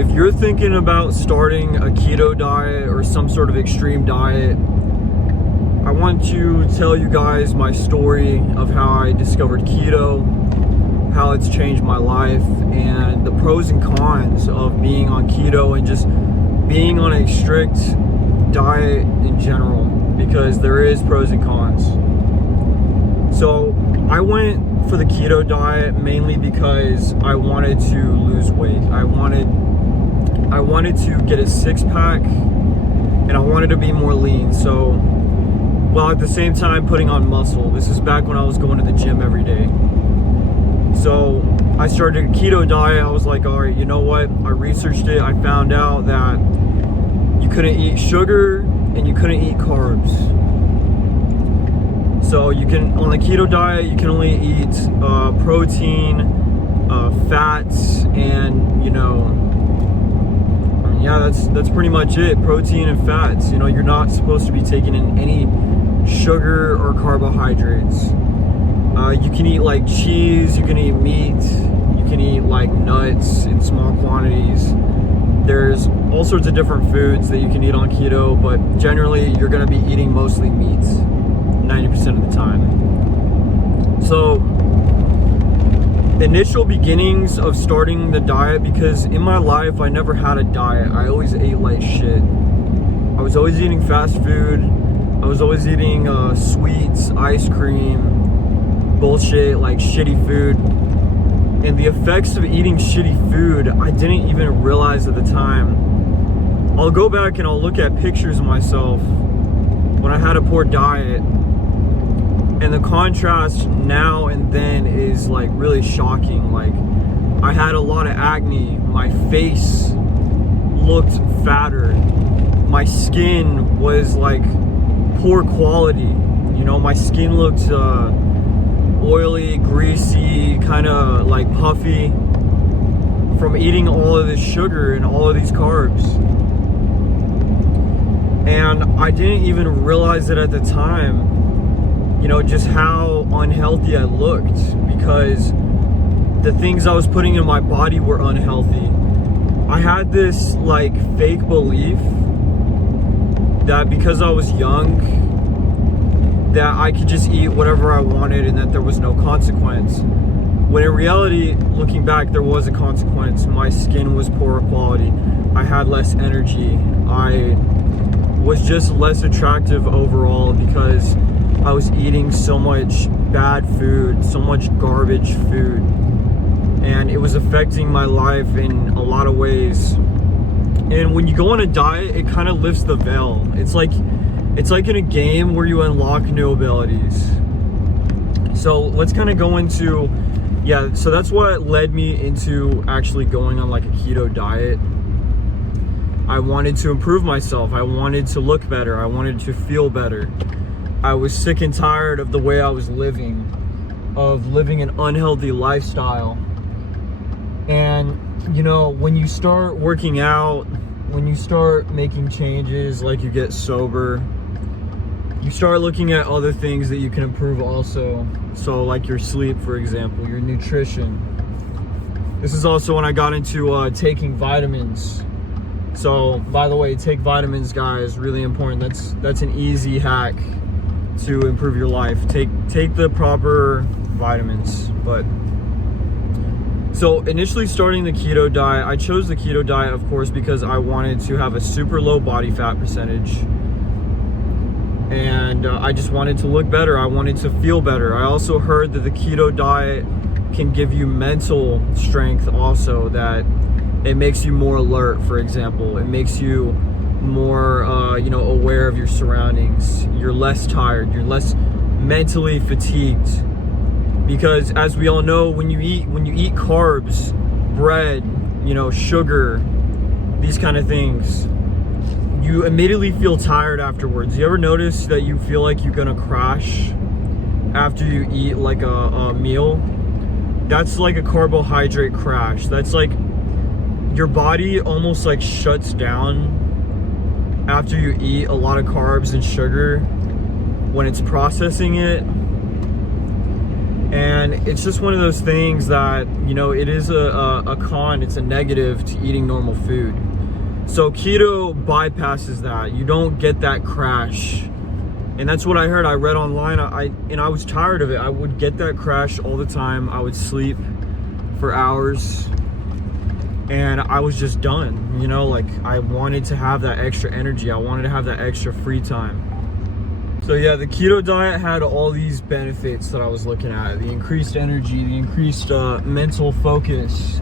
if you're thinking about starting a keto diet or some sort of extreme diet, I want to tell you guys my story of how I discovered keto, how it's changed my life, and the pros and cons of being on keto and just being on a strict diet in general, because there is pros and cons. So I went for the keto diet mainly because I wanted to lose weight. I wanted to get a six-pack, and I wanted to be more lean. So, while at the same time putting on muscle. This is back when I was going to the gym every day. So I started a keto diet. I was like, all right, you know what? I researched it. I found out that you couldn't eat sugar and you couldn't eat carbs. So you can, on the keto diet, you can only eat protein, fats, and that's pretty much it. Protein and fats. You're not supposed to be taking in any sugar or carbohydrates. You can eat like cheese, you can eat meat, you can eat like nuts in small quantities. There's all sorts of different foods that you can eat on keto, but generally you're going to be eating mostly meats 90% of the time. So initial beginnings of starting the diet, because in my life I never had a diet. I always ate like shit. I was always eating fast food. I was always eating sweets, ice cream, bullshit, like shitty food. And the effects of eating shitty food, I didn't even realize at the time. I'll go back and I'll look at pictures of myself when I had a poor diet, and the contrast now and then is like really shocking. Like, I had a lot of acne, my face looked fatter, my skin was like poor quality. My skin looked oily, greasy, kind of like puffy from eating all of this sugar and all of these carbs. And I didn't even realize it at the time, just how unhealthy I looked, because the things I was putting in my body were unhealthy. I had this like fake belief that because I was young, that I could just eat whatever I wanted and that there was no consequence. When in reality, looking back, there was a consequence. My skin was poorer quality. I had less energy. I was just less attractive overall because I was eating so much bad food, so much garbage food. And it was affecting my life in a lot of ways. And when you go on a diet, it kind of lifts the veil. It's like in a game where you unlock new abilities. So let's kind of go into, so that's what led me into actually going on like a keto diet. I wanted to improve myself. I wanted to look better. I wanted to feel better. I was sick and tired of the way I was living, of living an unhealthy lifestyle. And when you start working out, when you start making changes, like you get sober, you start looking at other things that you can improve also. So like your sleep, for example, your nutrition. This is also when I got into taking vitamins. So by the way, take vitamins, guys, really important. That's an easy hack to improve your life. Take the proper vitamins. But so initially starting the keto diet, I chose the keto diet, of course, because I wanted to have a super low body fat percentage. And I just wanted to look better. I wanted to feel better. I also heard that the keto diet can give you mental strength also, that it makes you more alert, for example. It makes you more, aware of your surroundings. You're less tired. You're less mentally fatigued. Because as we all know, when you eat carbs, bread, sugar, these kind of things, you immediately feel tired afterwards. You ever notice that you feel like you're gonna crash after you eat like a meal? That's like a carbohydrate crash. That's like your body almost like shuts down after you eat a lot of carbs and sugar when it's processing it. And it's just one of those things that, you know, it is a con, it's a negative to eating normal food. So keto bypasses that. You don't get that crash. And that's what I heard. I read online, and I was tired of it. I would get that crash all the time. I would sleep for hours and I was just done, you know, like I wanted to have that extra energy. I wanted to have that extra free time. So yeah, the keto diet had all these benefits that I was looking at. The increased energy, the increased mental focus,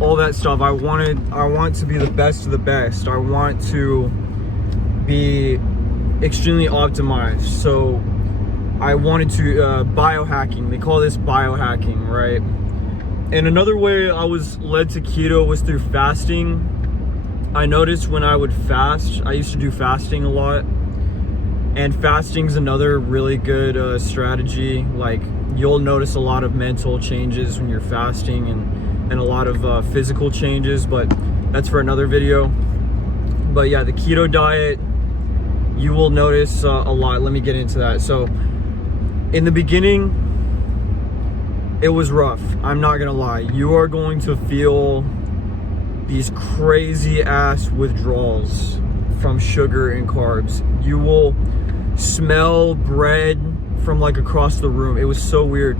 all that stuff. I want to be the best of the best. I want to be extremely optimized. So I wanted to biohacking. They call this biohacking, right? And another way I was led to keto was through fasting. I noticed when I would fast, I used to do fasting a lot. And fasting's another really good strategy. Like, you'll notice a lot of mental changes when you're fasting and a lot of physical changes, but that's for another video. But yeah, the keto diet, you will notice a lot. Let me get into that. So in the beginning, it was rough. I'm not gonna lie. You are going to feel these crazy ass withdrawals from sugar and carbs. You will smell bread from like across the room. It was so weird.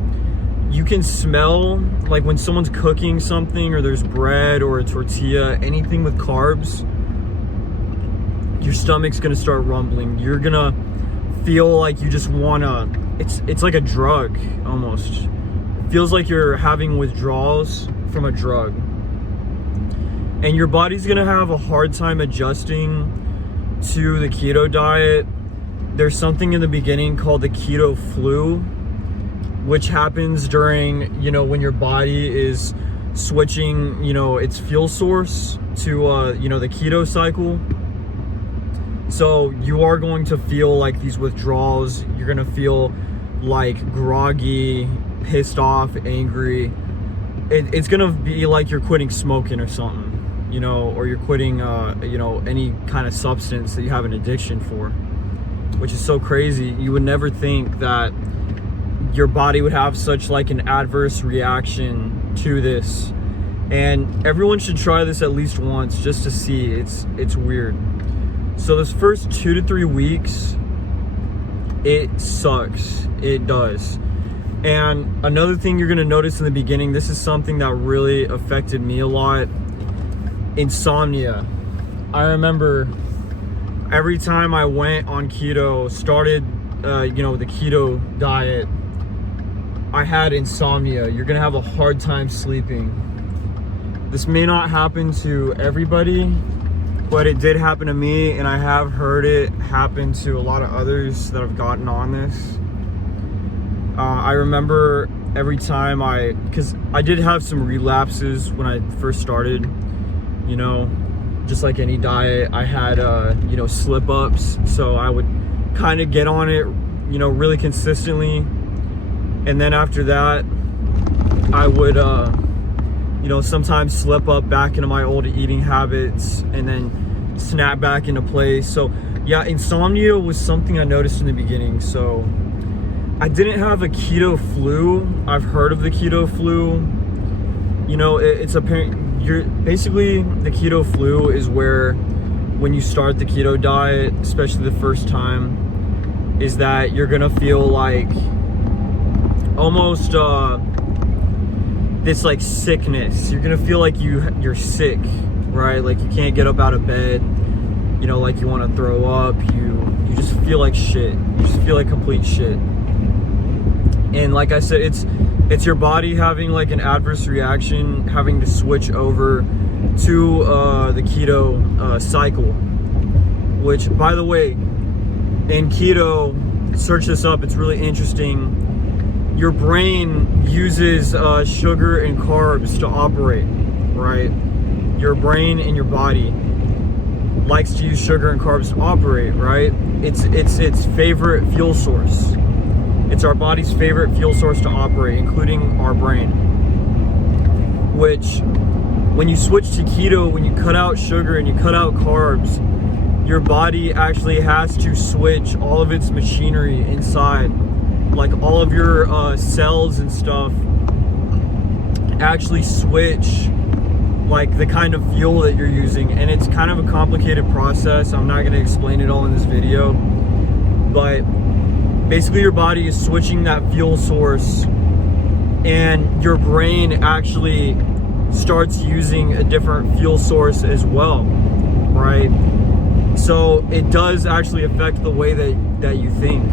You can smell like when someone's cooking something, or there's bread or a tortilla, anything with carbs, your stomach's gonna start rumbling. You're gonna feel like you just wanna, it's like a drug almost. It feels like you're having withdrawals from a drug. And your body's gonna have a hard time adjusting to the keto diet. There's something in the beginning called the keto flu, which happens during, you know, when your body is switching, you know, its fuel source to, you know, the keto cycle. So you are going to feel like these withdrawals. You're gonna feel like groggy, pissed off, angry. It's gonna be like you're quitting smoking or something, you know, or you're quitting, you know, any kind of substance that you have an addiction for. Which is so crazy. You would never think that your body would have such like an adverse reaction to this. And everyone should try this at least once just to see. It's weird. So this first 2 to 3 weeks, it sucks. It does. And another thing you're gonna notice in the beginning, this is something that really affected me a lot. Insomnia. I remember every time I went on keto, started, you know, the keto diet, I had insomnia. You're gonna have a hard time sleeping. This may not happen to everybody, but it did happen to me, and I have heard it happen to a lot of others that have gotten on this. I remember every time because I did have some relapses when I first started, you know, just like any diet. I had, you know, slip ups. So I would kind of get on it, you know, really consistently. And then after that, I would, you know, sometimes slip up back into my old eating habits and then snap back into place. So yeah, insomnia was something I noticed in the beginning. So I didn't have a keto flu. I've heard of the keto flu. You know, it's apparent. Basically, the keto flu is where when you start the keto diet, especially the first time, is that you're gonna feel like almost this like sickness. You're gonna feel like you're sick, right? Like you can't get up out of bed, you know, like you want to throw up. You just feel like shit. You just feel like complete shit. And like I said, it's your body having like an adverse reaction, having to switch over to the keto cycle. Which, by the way, in keto, search this up, it's really interesting. Your brain uses sugar and carbs to operate, right? Your brain and your body likes to use sugar and carbs to operate, right? It's its favorite fuel source. It's our body's favorite fuel source to operate, including our brain. Which, when you switch to keto, when you cut out sugar and you cut out carbs, your body actually has to switch all of its machinery inside like all of your cells and stuff actually switch like the kind of fuel that you're using, and it's kind of a complicated process. I'm not going to explain it all in this video, but basically your body is switching that fuel source, and your brain actually starts using a different fuel source as well, right? So it does actually affect the way that you think.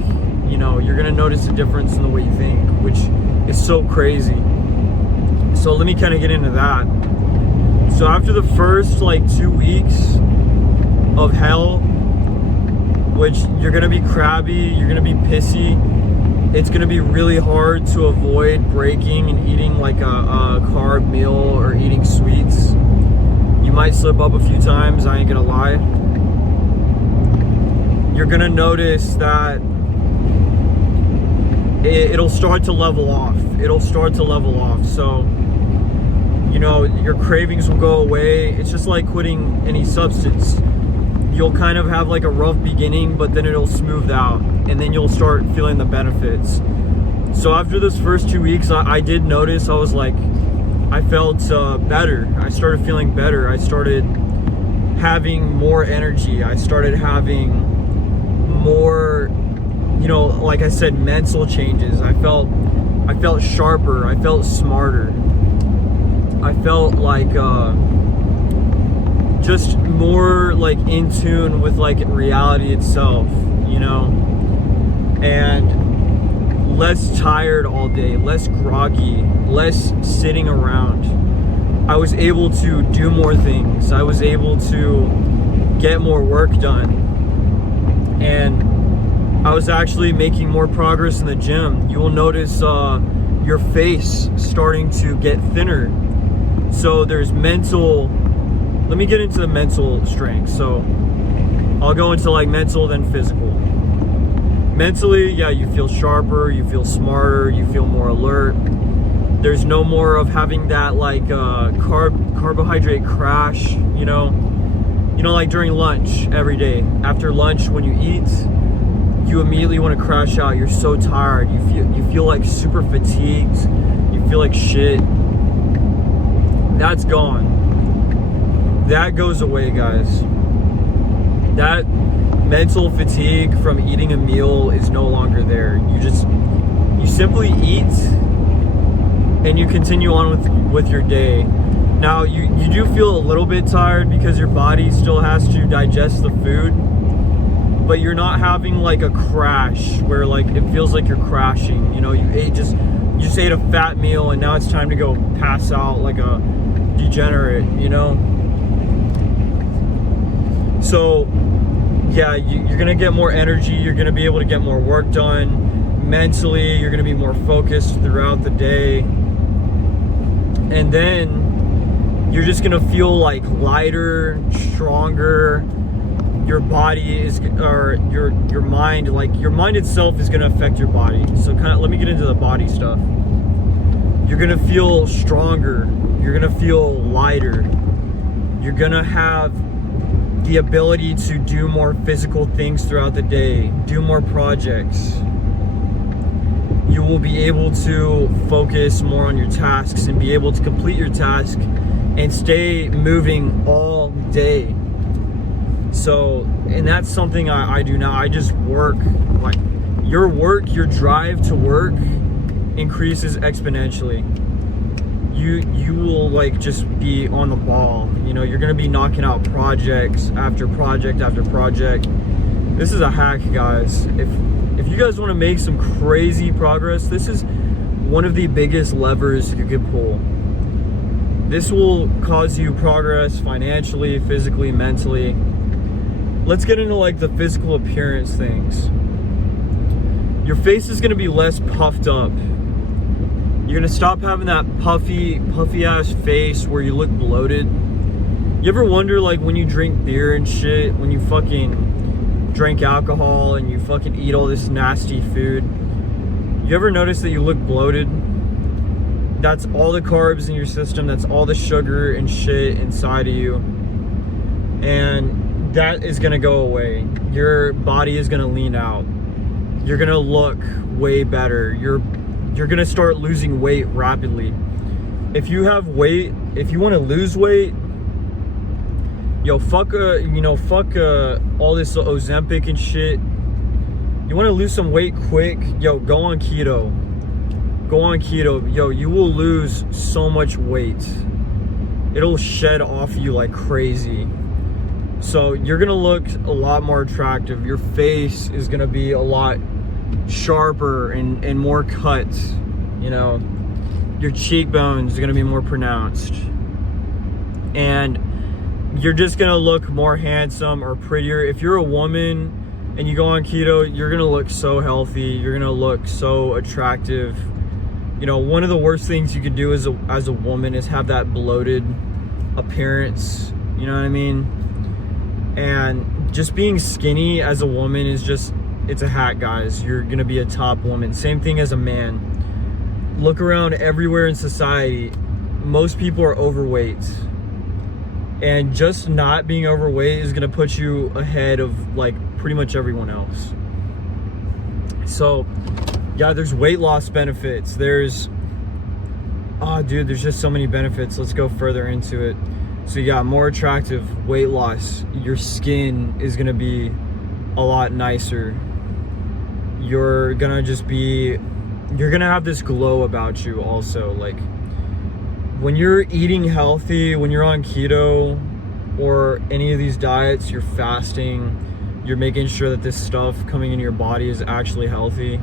You know, you're going to notice a difference in the way you think, which is so crazy. So let me kind of get into that. So after the first like 2 weeks of hell, which you're gonna be crabby, you're gonna be pissy, it's gonna be really hard to avoid breaking and eating like a carb meal or eating sweets. You might slip up a few times, I ain't gonna lie. You're gonna notice that it'll start to level off. It'll start to level off. So, you know, your cravings will go away. It's just like quitting any substance. You'll kind of have like a rough beginning, but then it'll smooth out, and then you'll start feeling the benefits. So after this first 2 weeks, I did notice, I was like, I felt better. I started feeling better. I started having more energy. I started having more, you know, like I said, mental changes. I felt sharper. I felt smarter. I felt like just more like in tune with like reality itself, you know, and less tired all day, less groggy, less sitting around. I was able to do more things. I was able to get more work done, and I was actually making more progress in the gym. You will notice your face starting to get thinner. So there's mental, let me get into the mental strength. So I'll go into like mental, then physical. Mentally, yeah, you feel sharper, you feel smarter, you feel more alert. There's no more of having that like carbohydrate crash, you know, like during lunch every day. After lunch, when you eat, you immediately want to crash out. You're so tired. You feel like super fatigued. You feel like shit. That's gone. That goes away, guys. That mental fatigue from eating a meal is no longer there. You simply eat and you continue on with your day. Now you do feel a little bit tired because your body still has to digest the food, but you're not having like a crash where like it feels like you're crashing. You know, you just ate a fat meal and now it's time to go pass out like a degenerate, you know. So yeah, you're gonna get more energy, you're gonna be able to get more work done. Mentally, you're gonna be more focused throughout the day, and then you're just gonna feel like lighter, stronger. Your body is, or your mind, like your mind itself is gonna affect your body. So kind of, let me get into the body stuff. You're gonna feel stronger, you're gonna feel lighter, you're gonna have the ability to do more physical things throughout the day, do more projects. You will be able to focus more on your tasks and be able to complete your task and stay moving all day. So, and that's something I do now. I just work. Like your drive to work increases exponentially. You will like just be on the ball. You know, you're gonna be knocking out projects after project after project. This is a hack, guys. If you guys want to make some crazy progress, this is one of the biggest levers you can pull. This will cause you progress financially, physically, mentally. Let's get into like the physical appearance things. Your face is gonna be less puffed up. You're gonna stop having that puffy ass face where you look bloated. You ever wonder, like, when you drink beer and shit, when you fucking drink alcohol and you fucking eat all this nasty food, you ever notice that you look bloated? That's all the carbs in your system, that's all the sugar and shit inside of you, and that is gonna go away. Your body is gonna lean out. you're gonna look way better. You're gonna start losing weight rapidly. If you have weight, if you want to lose weight, yo, fuck all this Ozempic and shit. You want to lose some weight quick, yo, go on keto. Go on keto. Yo, you will lose so much weight. It'll shed off you like crazy. So you're gonna look a lot more attractive. Your face is gonna be a lot sharper and more cut. You know, your cheekbones are gonna be more pronounced. And you're just gonna look more handsome or prettier. If you're a woman and you go on keto, you're gonna look so healthy. You're gonna look so attractive. You know, one of the worst things you could do as a woman is have that bloated appearance. You know what I mean? And just being skinny as a woman is just, it's a hack, guys. You're gonna be a top woman. Same thing as a man. Look around everywhere in society. Most people are overweight. And just not being overweight is gonna put you ahead of like pretty much everyone else. So yeah, there's weight loss benefits. There's just so many benefits. Let's go further into it. So yeah, more attractive, weight loss. Your skin is gonna be a lot nicer. You're gonna have this glow about you also. Like when you're eating healthy, when you're on keto or any of these diets, you're fasting, you're making sure that this stuff coming into your body is actually healthy.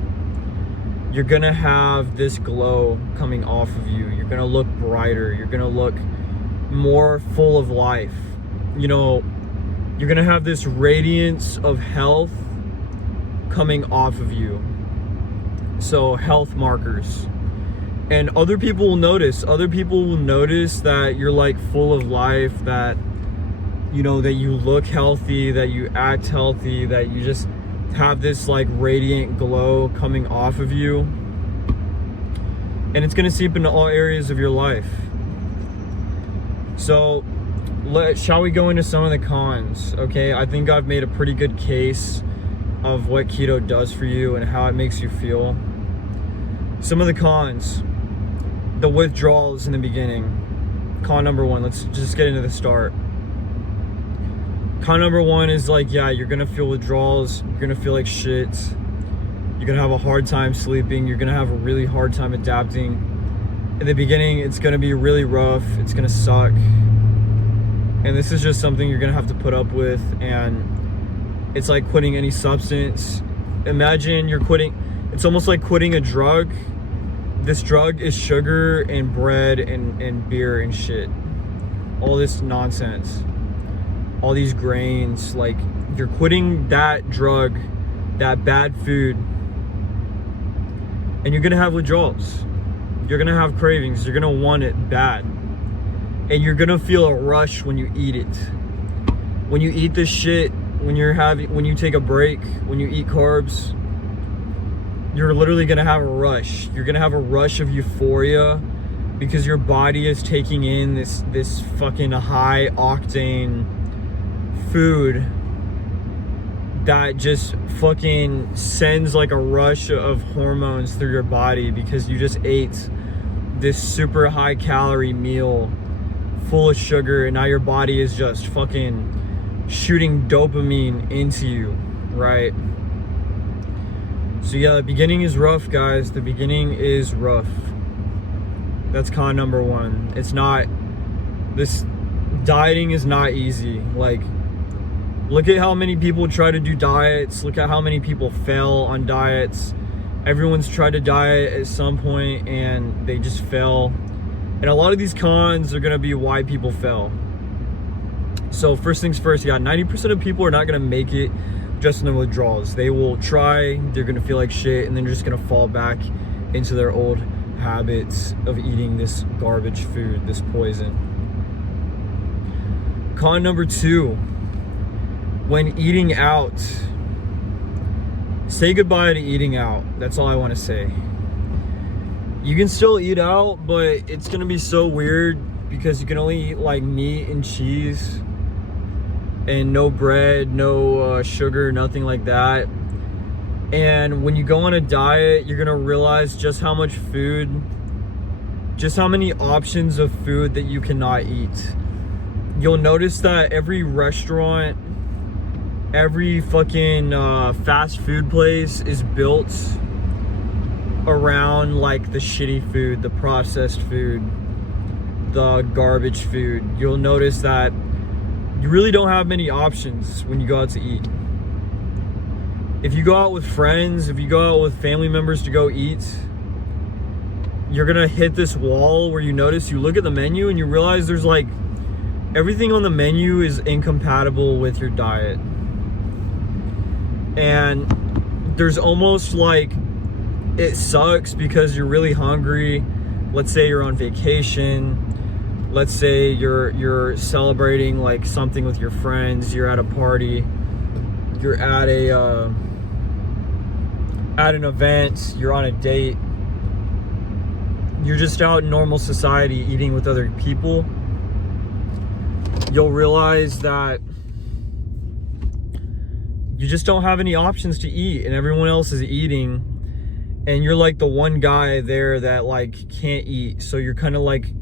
You're gonna have this glow coming off of you. You're gonna look brighter. You're gonna look more full of life. You know, you're gonna have this radiance of health coming off of you. So health markers. And other people will notice. Other people will notice that you're like full of life, that, you know, that you look healthy, that you act healthy, that you just have this like radiant glow coming off of you. And it's gonna seep into all areas of your life. So shall we go into some of the cons? Okay, I think I've made a pretty good case of what keto does for you and how it makes you feel. Some of the cons: the withdrawals in the beginning. Con number one, let's just get into the start. Con number one is like, yeah, you're gonna feel withdrawals, you're gonna feel like shit, you're gonna have a hard time sleeping, you're gonna have a really hard time adapting. In the beginning, it's gonna be really rough, it's gonna suck. And this is just something you're gonna have to put up with, and it's like quitting any substance. Imagine you're quitting, it's almost like quitting a drug. This drug is sugar and bread and beer and shit. All this nonsense. All these grains. Like, you're quitting that drug, that bad food, and you're gonna have withdrawals. You're gonna have cravings. You're gonna want it bad. And you're gonna feel a rush when you eat it. When you eat this shit, when you take a break, when you eat carbs, you're literally gonna have a rush. You're gonna have a rush of euphoria because your body is taking in this fucking high octane food that just fucking sends like a rush of hormones through your body because you just ate this super high calorie meal full of sugar, and now your body is just fucking shooting dopamine into you, right? So yeah, the beginning is rough, guys. The beginning is rough. That's con number one. This dieting is not easy. Like, look at how many people try to do diets. Look at how many people fail on diets. Everyone's tried to diet at some point and they just fail. And a lot of these cons are gonna be why people fail. So first things first, yeah, 90% of people are not gonna make it just in the withdrawals. They will try, they're gonna feel like shit, and then they're just gonna fall back into their old habits of eating this garbage food, this poison. Con number two, when eating out, say goodbye to eating out. That's all I want to say. You can still eat out, but it's gonna be so weird because you can only eat like meat and cheese and no bread, no sugar, nothing like that. And when you go on a diet, you're gonna realize just how many options of food that you cannot eat. You'll notice that every restaurant, every fucking fast food place is built around like the shitty food, the processed food, the garbage food. You'll notice that you really don't have many options when you go out to eat. If you go out with friends, if you go out with family members to go eat, you're gonna hit this wall where you notice, you look at the menu and you realize there's like, everything on the menu is incompatible with your diet. And there's almost like, it sucks because you're really hungry. Let's say you're on vacation. Let's say you're celebrating like something with your friends. You're at a party. You're at an event. You're on a date. You're just out in normal society eating with other people. You'll realize that you just don't have any options to eat, and everyone else is eating, and you're like the one guy there that like can't eat. So you're kind of like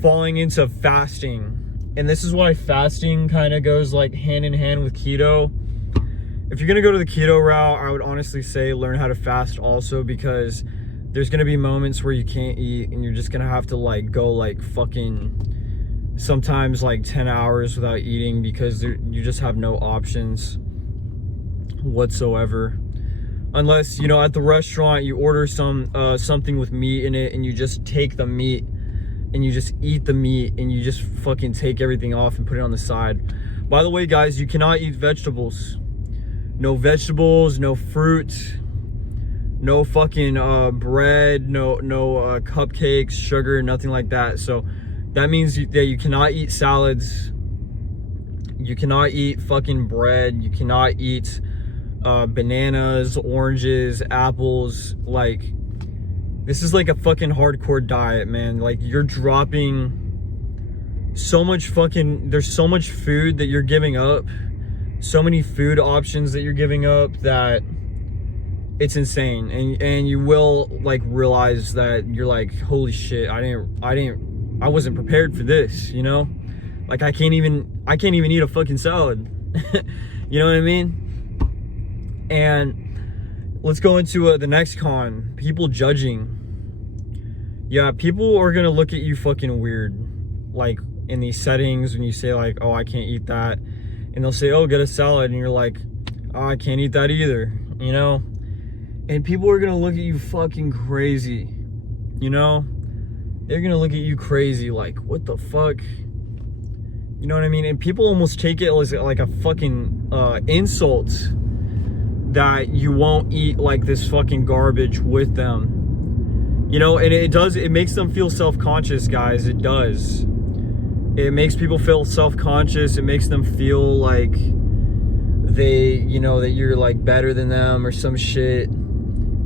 falling into fasting. And this is why fasting kind of goes like hand in hand with keto. If you're gonna go to the keto route, I would honestly say learn how to fast also, because there's gonna be moments where you can't eat and you're just gonna have to like go like fucking sometimes like 10 hours without eating, because you just have no options whatsoever. Unless, you know, at the restaurant you order something with meat in it, and you just take the meat and you just eat the meat, and you just fucking take everything off and put it on the side. By the way, guys, you cannot eat vegetables. No vegetables, no fruit, no fucking bread, no cupcakes, sugar, nothing like that. So that means that you cannot eat salads, you cannot eat fucking bread, you cannot eat bananas, oranges, apples. Like, this is like a fucking hardcore diet, man. Like, you're dropping so much fucking, there's so much food that you're giving up, so many food options that you're giving up, that it's insane. And you will like realize that you're like, holy shit, I wasn't prepared for this, you know? Like, I can't even eat a fucking salad. You know what I mean? And let's go into the next con, people judging. Yeah, people are gonna look at you fucking weird, like in these settings when you say like, oh, I can't eat that, and they'll say, oh, get a salad, and you're like, oh, I can't eat that either, you know? And people are gonna look at you fucking crazy, you know? They're gonna look at you crazy, like, what the fuck? You know what I mean? And people almost take it as like a fucking insult that you won't eat like this fucking garbage with them. You know, and it makes them feel self-conscious, guys. It does. It makes people feel self-conscious. It makes them feel like they, you know, that you're like better than them or some shit.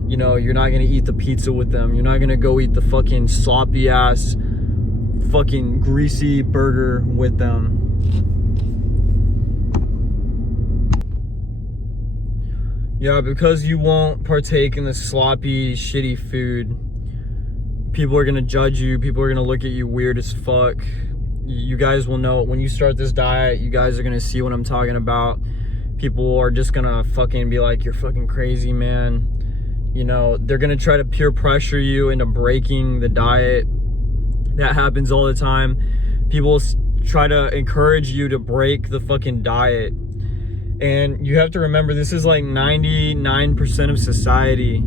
You know, you're not gonna eat the pizza with them. You're not gonna go eat the fucking sloppy ass, fucking greasy burger with them. Yeah, because you won't partake in the sloppy, shitty food, people are gonna judge you. People are gonna look at you weird as fuck. You guys will know when you start this diet. You guys are gonna see what I'm talking about. People are just gonna fucking be like, you're fucking crazy, man. You know, they're gonna try to peer pressure you into breaking the diet. That happens all the time. People try to encourage you to break the fucking diet. And you have to remember, this is like 99% of society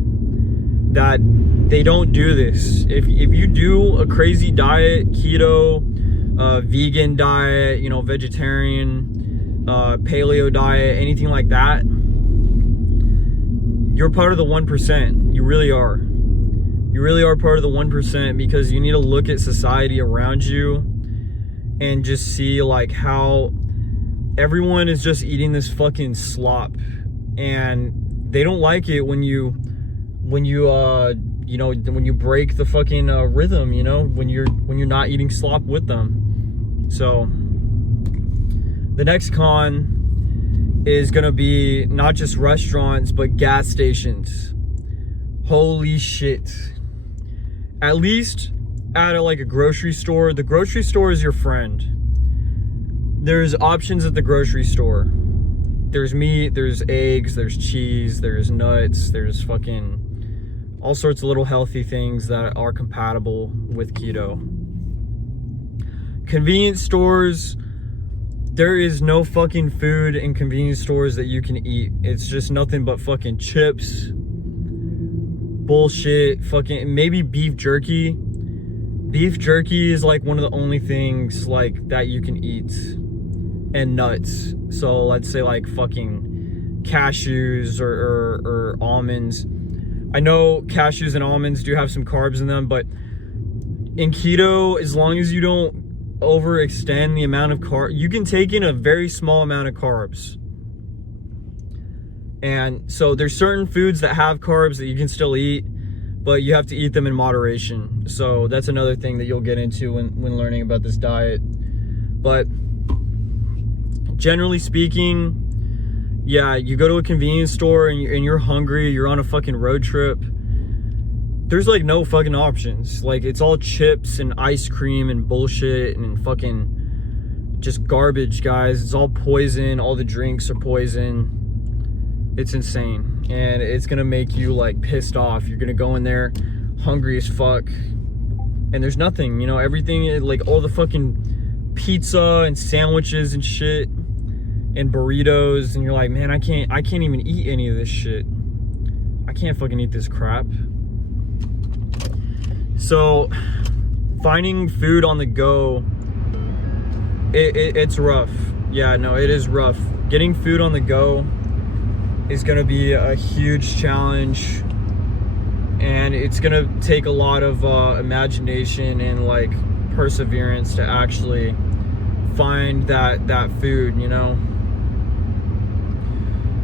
that they don't do this. If you do a crazy diet, keto, vegan diet, you know, vegetarian, paleo diet, anything like that, you're part of the 1%. You really are. You really are part of the 1%, because you need to look at society around you and just see like how everyone is just eating this fucking slop, and they don't like it when you break the fucking rhythm, you know, when you're not eating slop with them. So the next con is gonna be not just restaurants, but gas stations. Holy shit. At least at like a grocery store, the grocery store is your friend. There's options at the grocery store. There's meat, there's eggs, there's cheese, there's nuts, there's fucking all sorts of little healthy things that are compatible with keto. Convenience stores, there is no fucking food in convenience stores that you can eat. It's just nothing but fucking chips, bullshit, fucking maybe beef jerky. Beef jerky is like one of the only things like that you can eat, and nuts. So let's say like fucking cashews or almonds. I know cashews and almonds do have some carbs in them, but in keto, as long as you don't overextend the amount of carbs, you can take in a very small amount of carbs. And so there's certain foods that have carbs that you can still eat, but you have to eat them in moderation. So that's another thing that you'll get into when learning about this diet. But generally speaking, yeah, you go to a convenience store and you're hungry, you're on a fucking road trip, there's like no fucking options. Like, it's all chips and ice cream and bullshit and fucking just garbage, guys. It's all poison. All the drinks are poison. It's insane. And it's gonna make you like pissed off. You're gonna go in there hungry as fuck, and there's nothing, you know, everything, like all the fucking pizza and sandwiches and shit and burritos, and you're like, man, I can't even eat any of this shit. I can't fucking eat this crap. So finding food on the go, it's rough. Yeah, no, it is rough. Getting food on the go is gonna be a huge challenge, and it's gonna take a lot of imagination and like perseverance to actually find that food, you know.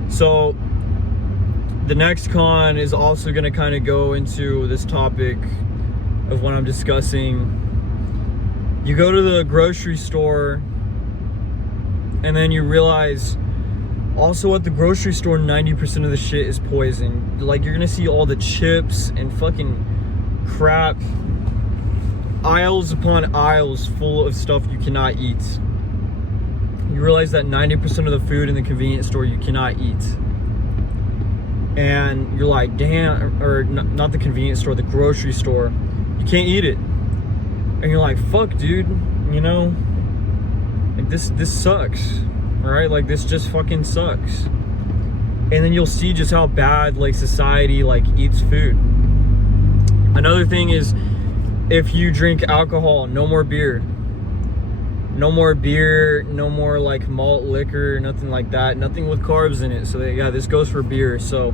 So the next con is also gonna kind of go into this topic of what I'm discussing. You go to the grocery store and then you realize also at the grocery store 90% of the shit is poison. Like, you're gonna see all the chips and fucking crap, aisles upon aisles full of stuff you cannot eat. You realize that 90% of the food in the convenience store you cannot eat. And you're like, damn, or not the convenience store, the grocery store, you can't eat it. And you're like, fuck, dude, you know, like this sucks, right? Like, this just fucking sucks. And then you'll see just how bad like society like eats food. Another thing is, if you drink alcohol, no more beer. No more beer, no more like malt liquor, nothing like that, nothing with carbs in it. So yeah, this goes for beer. So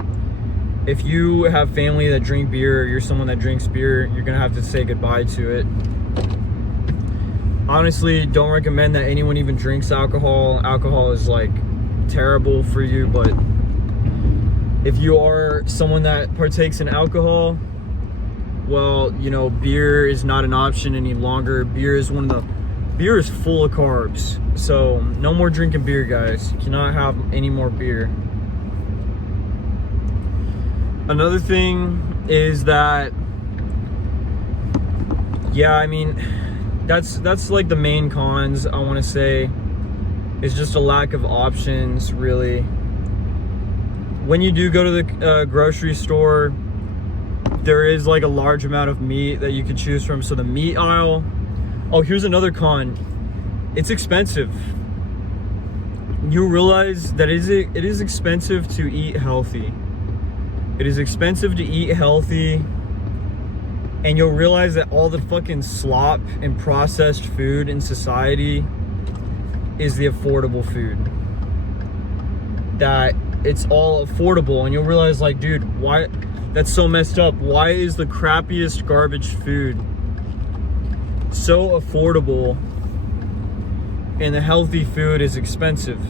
if you have family that drink beer, or you're someone that drinks beer, you're gonna have to say goodbye to it. Honestly, don't recommend that anyone even drinks alcohol. Alcohol is like terrible for you, but if you are someone that partakes in alcohol, well, you know, beer is not an option any longer. Beer is full of carbs. So no more drinking beer, guys. You cannot have any more beer. Another thing is that, yeah, I mean, that's like the main cons, I want to say, is just a lack of options, really. When you do go to the grocery store, there is like a large amount of meat that you could choose from. So the meat aisle, oh, here's another con. It's expensive. You realize that it is expensive to eat healthy. It is expensive to eat healthy, and you'll realize that all the fucking slop and processed food in society is the affordable food. That it's all affordable, and you'll realize, like, dude, why? That's so messed up. Why is the crappiest garbage food so affordable and the healthy food is expensive?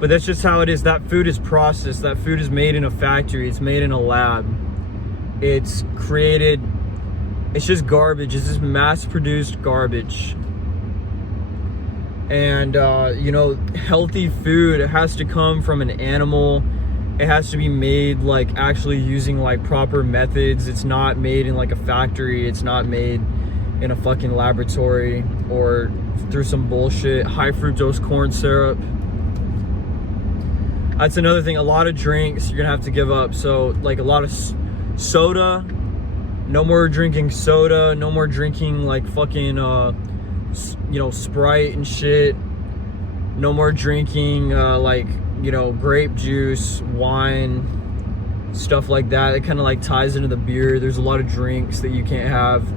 But that's just how it is. That food is processed. That food is made in a factory. It's made in a lab. It's created. It's just garbage. It's just mass-produced garbage. And you know, healthy food, it has to come from an animal. It has to be made like actually using like proper methods. It's not made in like a factory. It's not made in a fucking laboratory or through some bullshit high fructose corn syrup. That's another thing. A lot of drinks you're gonna have to give up. So like a lot of soda, no more drinking soda, no more drinking like fucking you know, Sprite and shit. No more drinking like, you know, grape juice, wine, stuff like that. It kind of like ties into the beer. There's a lot of drinks that you can't have.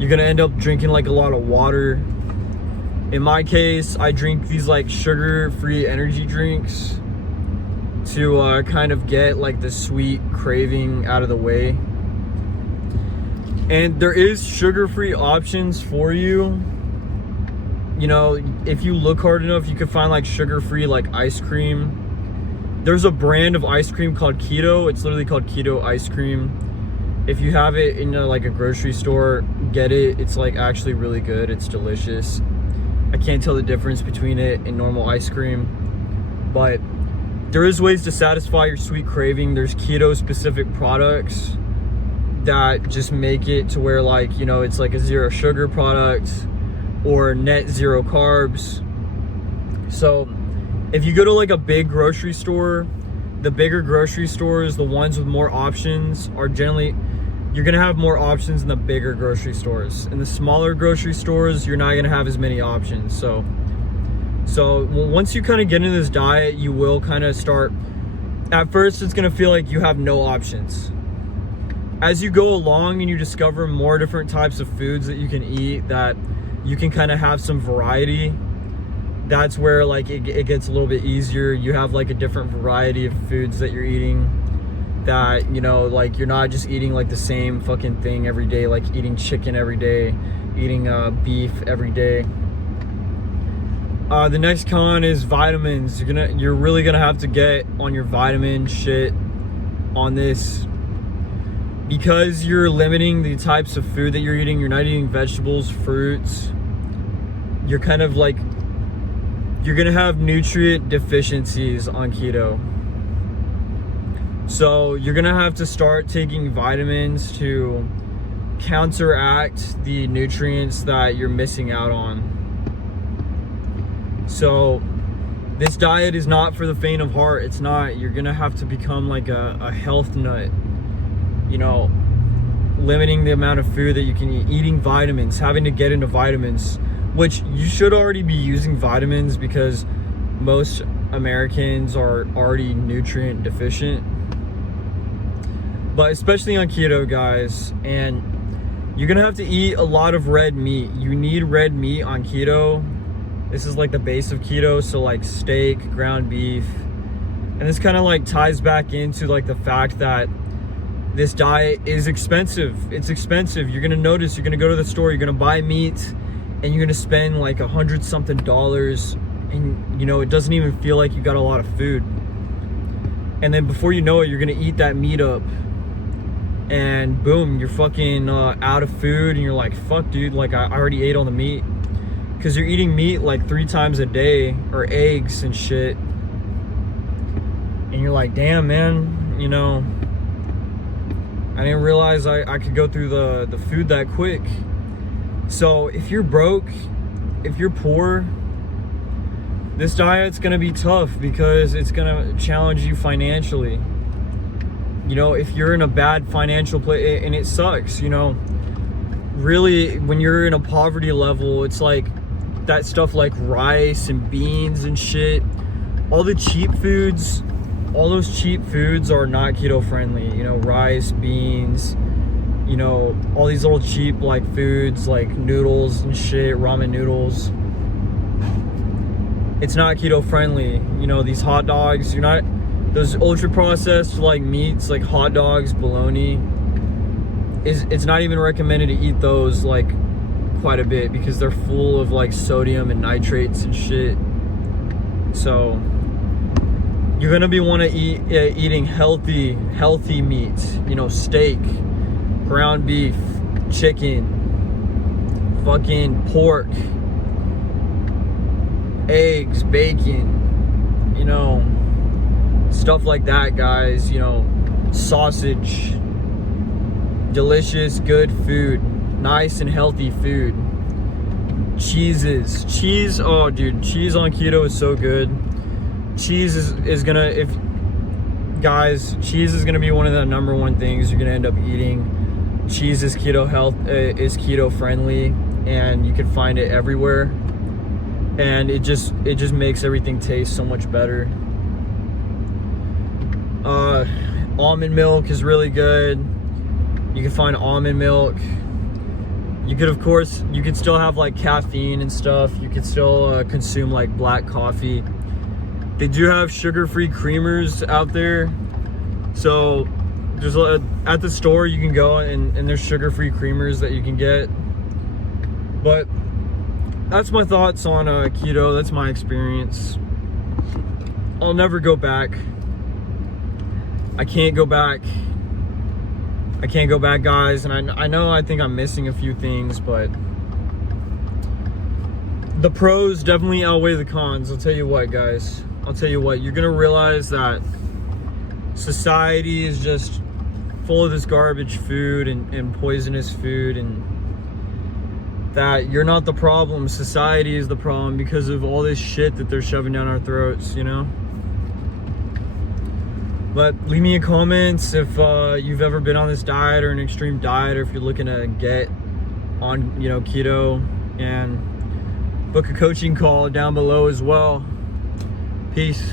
You're gonna end up drinking like a lot of water. In my case, I drink these like sugar-free energy drinks to kind of get like the sweet craving out of the way. And there is sugar-free options for you. You know, if you look hard enough, you can find like sugar-free like ice cream. There's a brand of ice cream called Keto. It's literally called Keto ice cream. If you have it in like a grocery store, get it. It's like actually really good. It's delicious. I can't tell the difference between it and normal ice cream, but there is ways to satisfy your sweet craving. There's keto specific products that just make it to where, like, you know, it's like a zero sugar product or net zero carbs. So if you go to like a big grocery store, the bigger grocery stores, the ones with more options, are generally, you're gonna have more options in the bigger grocery stores. In the smaller grocery stores, you're not gonna have as many options. So once you kind of get into this diet, you will kind of start, at first it's gonna feel like you have no options. As you go along and you discover more different types of foods that you can eat, that you can kind of have some variety, that's where like it gets a little bit easier. You have like a different variety of foods that you're eating, that, you know, like you're not just eating like the same fucking thing every day, like eating chicken every day, eating beef every day. The next con is vitamins. You're really gonna have to get on your vitamin shit on this, because you're limiting the types of food that you're eating. You're not eating vegetables, fruits. You're kind of like, you're gonna have nutrient deficiencies on keto. So you're gonna have to start taking vitamins to counteract the nutrients that you're missing out on. So this diet is not for the faint of heart. It's not. You're gonna have to become like a health nut. You know, limiting the amount of food that you can eat, eating vitamins, having to get into vitamins, which you should already be using vitamins because most Americans are already nutrient deficient. But especially on keto, guys, and you're gonna have to eat a lot of red meat. You need red meat on keto. This is like the base of keto, so like steak, ground beef. And this kind of like ties back into like the fact that this diet is expensive. It's expensive. You're gonna notice, you're gonna go to the store, you're gonna buy meat, and you're gonna spend like $100-something, and you know, it doesn't even feel like you got a lot of food. And then before you know it, you're gonna eat that meat up, and boom, you're fucking out of food, and you're like, fuck dude, like I already ate all the meat. Because you're eating meat like 3 times a day, or eggs and shit. And you're like, damn man, you know, I didn't realize I could go through the food that quick. So if you're broke, if you're poor, this diet's gonna be tough because it's gonna challenge you financially. You know, if you're in a bad financial place, and it sucks, you know, really, when you're in a poverty level, it's like that stuff like rice and beans and shit, all the cheap foods, all those cheap foods are not keto friendly. You know, rice, beans, you know, all these little cheap like foods like noodles and shit, ramen noodles. It's not keto friendly. You know, these hot dogs, you're not, those ultra processed like meats like hot dogs, bologna, it's not even recommended to eat those like quite a bit because they're full of like sodium and nitrates and shit. So you're gonna be eating healthy meats, you know, steak, ground beef, chicken, fucking pork, eggs, bacon, you know, stuff like that, guys. You know, sausage, delicious, good food, nice and healthy food. Cheese, oh dude, cheese on keto is so good. Cheese is gonna, cheese is gonna be one of the number one things you're gonna end up eating. Cheese is keto friendly, and you can find it everywhere, and it just makes everything taste so much better. Almond milk is really good. You can find almond milk. You could still have like caffeine and stuff. You could still consume like black coffee. They do have sugar-free creamers out there, so there's at the store you can go and there's sugar-free creamers that you can get. But that's my thoughts on keto. That's my experience. I'll never go back. I can't go back, guys. And I think I'm missing a few things, but the pros definitely outweigh the cons. I'll tell you what, guys. You're gonna realize that society is just full of this garbage food and poisonous food, and that you're not the problem. Society is the problem because of all this shit that they're shoving down our throats, you know? But leave me in comments if you've ever been on this diet or an extreme diet, or if you're looking to get on, you know, keto, and book a coaching call down below as well. Peace.